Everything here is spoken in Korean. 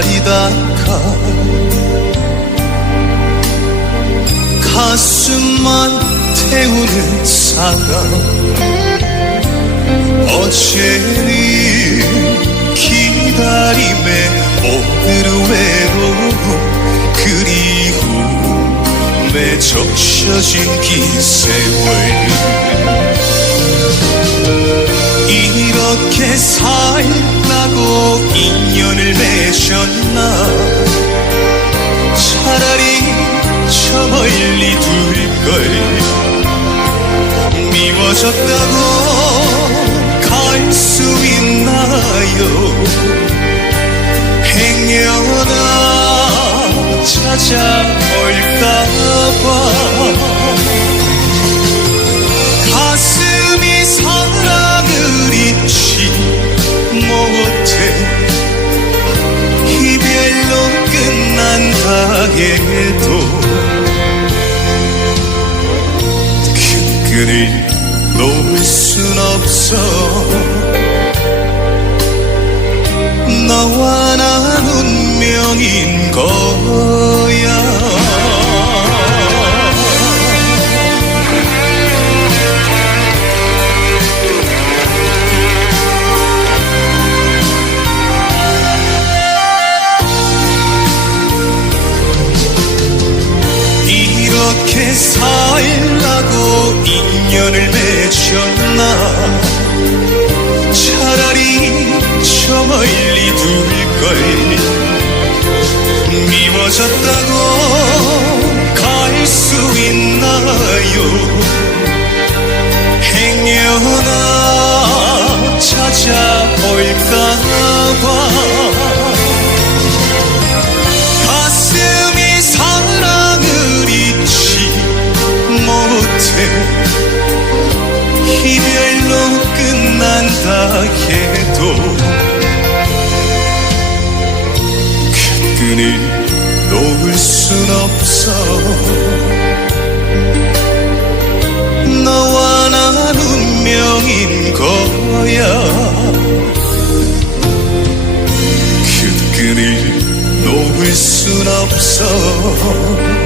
기다리다 가. 가슴만 태우는 사랑 어제는 기다림에 오늘은 외로움 그리움에 적셔진 긴 세월. 이렇게 살라고 인연을 맺었 멀리 둘 걸. 미워졌다고 갈 수 있나요? 행여나 찾아올까봐. 가슴이 사랑을 잊지 못해. 이별로 끝난다 해 없어. 너와 난 운명인 수 있나요? 행여나 찾아올까봐. 가슴이 사랑을 잊지 못해 이별로 끝난다 해도 bir sınav sor